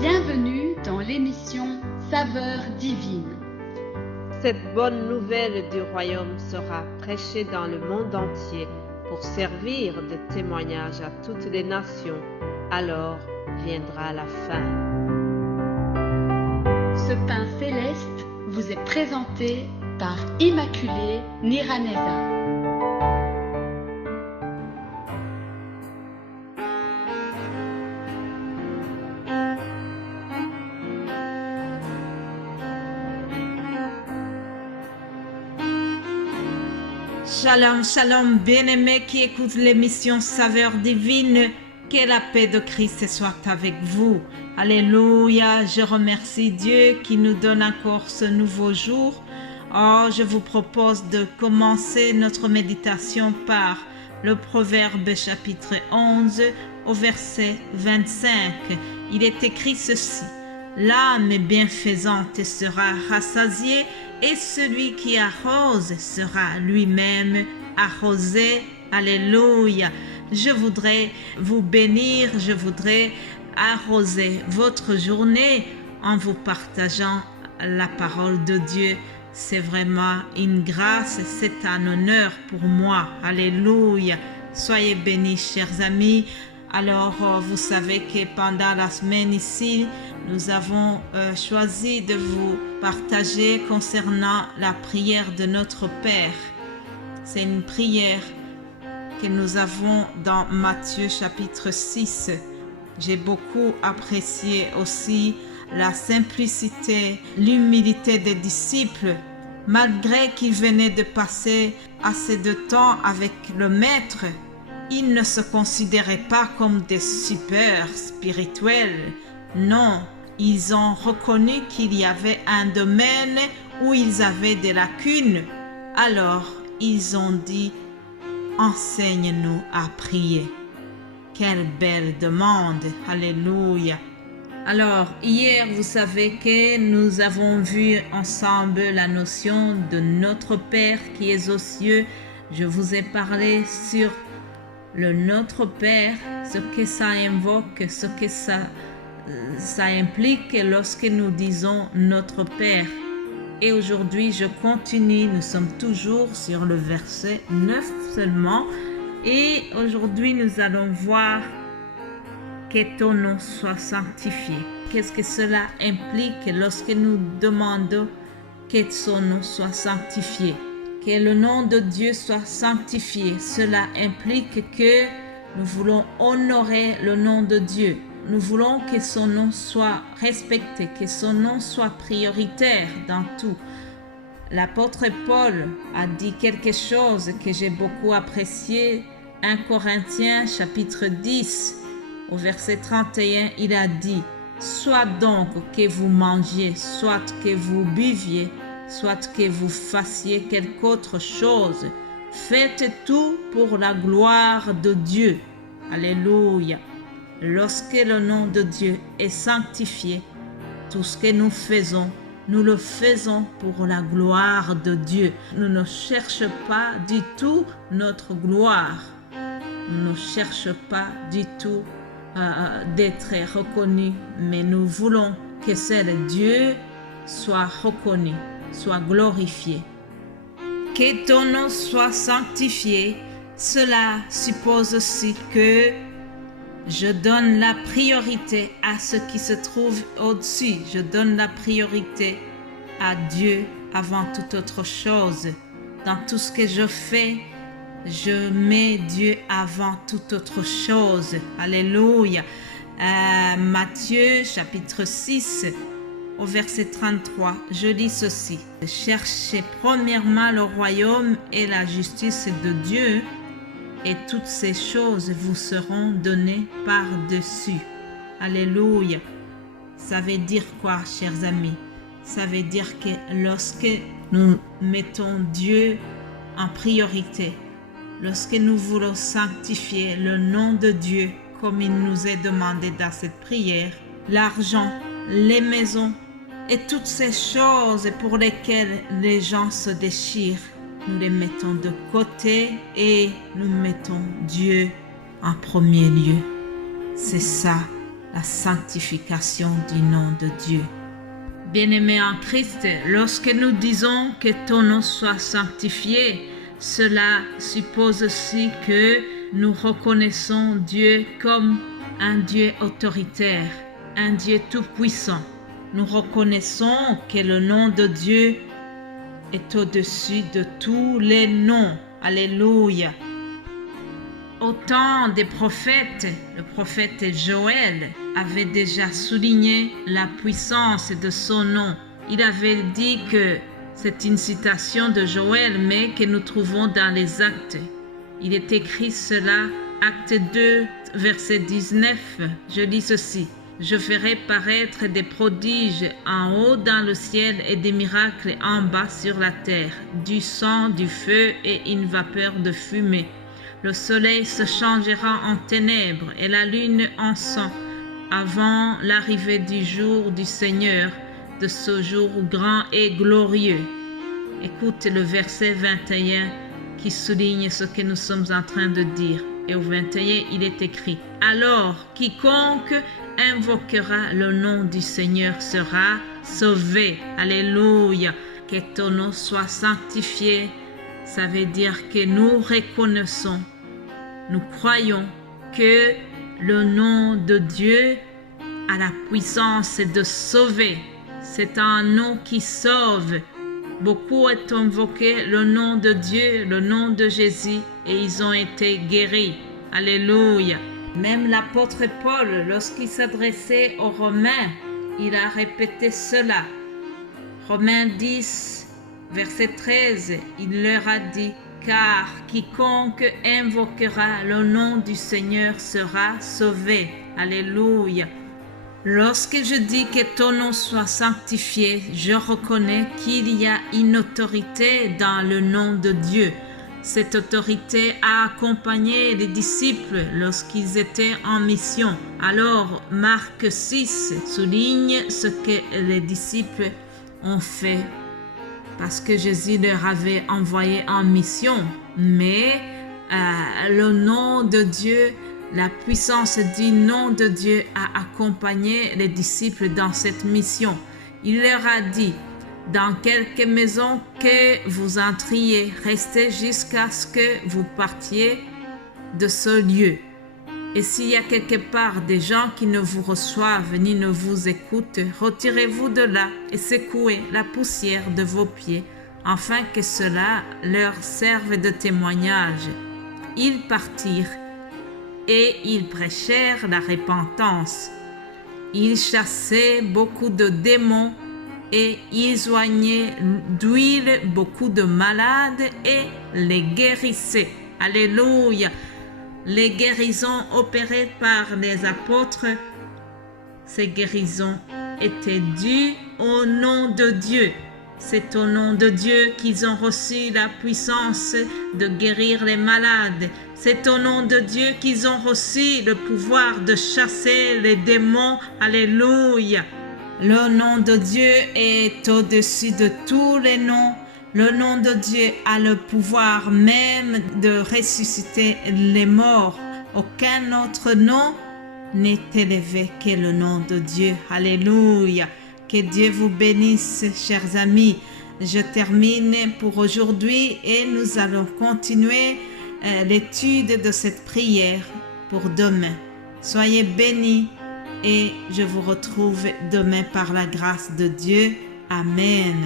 Bienvenue dans l'émission Saveurs divines. Cette bonne nouvelle du royaume sera prêchée dans le monde entier pour servir de témoignage à toutes les nations. Alors viendra la fin. Ce pain céleste vous est présenté par Immaculée Niraneza. Shalom, shalom, bien-aimés qui écoutent l'émission Saveurs divines, que la paix de Christ soit avec vous. Alléluia, je remercie Dieu qui nous donne encore ce nouveau jour. Oh, je vous propose de commencer notre méditation par le Proverbe chapitre 11 au verset 25. Il est écrit ceci: l'âme bienfaisante sera rassasiée et celui qui arrose sera lui-même arrosé. Alléluia. Je voudrais vous bénir, je voudrais arroser votre journée en vous partageant la parole de Dieu. C'est vraiment une grâce, c'est un honneur pour moi. Alléluia. Soyez bénis, chers amis. Alors, vous savez que pendant la semaine ici, nous avons choisi de vous partager concernant la prière de notre Père. C'est une prière que nous avons dans Matthieu chapitre 6. J'ai beaucoup apprécié aussi la simplicité, l'humilité des disciples. Malgré qu'ils venaient de passer assez de temps avec le Maître, ils ne se considéraient pas comme des super spirituels. Non, ils ont reconnu qu'il y avait un domaine où ils avaient des lacunes. Alors, ils ont dit: enseigne-nous à prier. Quelle belle demande. Alléluia. Alors, hier, vous savez que nous avons vu ensemble la notion de notre Père qui est aux cieux. Je vous ai parlé sur le Notre Père, ce que ça invoque, ce que ça implique lorsque nous disons Notre Père. Et aujourd'hui, je continue, nous sommes toujours sur le verset 9 seulement. Et aujourd'hui, nous allons voir que ton nom soit sanctifié. Qu'est-ce que cela implique lorsque nous demandons que son nom soit sanctifié? Que le nom de Dieu soit sanctifié. Cela implique que nous voulons honorer le nom de Dieu. Nous voulons que son nom soit respecté, que son nom soit prioritaire dans tout. L'apôtre Paul a dit quelque chose que j'ai beaucoup apprécié. 1 Corinthiens chapitre 10 au verset 31, il a dit: soit donc que vous mangiez, soit que vous buviez, soit que vous fassiez quelque autre chose, faites tout pour la gloire de Dieu. Alléluia. Lorsque le nom de Dieu est sanctifié, tout ce que nous faisons, nous le faisons pour la gloire de Dieu. Nous ne cherchons pas du tout notre gloire. Nous ne cherchons pas du tout d'être reconnus, mais nous voulons que seul Dieu soit reconnu, soit glorifié. Que ton nom soit sanctifié, cela suppose aussi que je donne la priorité à ce qui se trouve au-dessus. Je donne la priorité à Dieu avant toute autre chose. Dans tout ce que je fais, je mets Dieu avant toute autre chose. Alléluia. Matthieu chapitre 6 au verset 33, je lis ceci: cherchez premièrement le royaume et la justice de Dieu, et toutes ces choses vous seront données par-dessus. Alléluia. Ça veut dire quoi, chers amis? Ça veut dire que lorsque nous mettons Dieu en priorité, lorsque nous voulons sanctifier le nom de Dieu comme il nous est demandé dans cette prière, l'argent, les maisons et toutes ces choses pour lesquelles les gens se déchirent, nous les mettons de côté et nous mettons Dieu en premier lieu. C'est ça la sanctification du nom de Dieu. Bien-aimés en Christ, lorsque nous disons que ton nom soit sanctifié, cela suppose aussi que nous reconnaissons Dieu comme un Dieu autoritaire, un Dieu tout-puissant. Nous reconnaissons que le nom de Dieu est au-dessus de tous les noms. Alléluia. Au temps des prophètes, le prophète Joël avait déjà souligné la puissance de son nom. Il avait dit que c'est une citation de Joël, mais que nous trouvons dans les Actes. Il est écrit cela, Acte 2, verset 19. Je lis ceci. Je ferai paraître des prodiges en haut dans le ciel et des miracles en bas sur la terre, du sang, du feu et une vapeur de fumée. Le soleil se changera en ténèbres et la lune en sang avant l'arrivée du jour du Seigneur, de ce jour grand et glorieux. Écoute le verset 21 qui souligne ce que nous sommes en train de dire. Et au 21, il est écrit « Alors, quiconque invoquera le nom du Seigneur sera sauvé. » Alléluia. Que ton nom soit sanctifié. Ça veut dire que nous reconnaissons, nous croyons que le nom de Dieu a la puissance de sauver. C'est un nom qui sauve. Beaucoup ont invoqué le nom de Dieu, le nom de Jésus, et ils ont été guéris. Alléluia. Même l'apôtre Paul, lorsqu'il s'adressait aux Romains, il a répété cela. Romains 10, verset 13, il leur a dit « Car quiconque invoquera le nom du Seigneur sera sauvé. » Alléluia. Lorsque je dis que ton nom soit sanctifié, je reconnais qu'il y a une autorité dans le nom de Dieu. Cette autorité a accompagné les disciples lorsqu'ils étaient en mission. Alors, Marc 6 souligne ce que les disciples ont fait parce que Jésus leur avait envoyé en mission. Mais le nom de Dieu, la puissance du nom de Dieu a accompagné les disciples dans cette mission. Il leur a dit, dans quelque maison que vous entriez, restez jusqu'à ce que vous partiez de ce lieu. Et s'il y a quelque part des gens qui ne vous reçoivent ni ne vous écoutent, retirez-vous de là et secouez la poussière de vos pieds, afin que cela leur serve de témoignage. Ils partirent et ils prêchèrent la repentance. Ils chassaient beaucoup de démons et ils soignaient d'huile beaucoup de malades et les guérissaient. Alléluia. Les guérisons opérées par les apôtres, ces guérisons étaient dues au nom de Dieu. C'est au nom de Dieu qu'ils ont reçu la puissance de guérir les malades. C'est au nom de Dieu qu'ils ont reçu le pouvoir de chasser les démons. Alléluia. Le nom de Dieu est au-dessus de tous les noms. Le nom de Dieu a le pouvoir même de ressusciter les morts. Aucun autre nom n'est élevé que le nom de Dieu. Alléluia. Que Dieu vous bénisse, chers amis. Je termine pour aujourd'hui et nous allons continuer l'étude de cette prière pour demain. Soyez bénis et je vous retrouve demain par la grâce de Dieu. Amen.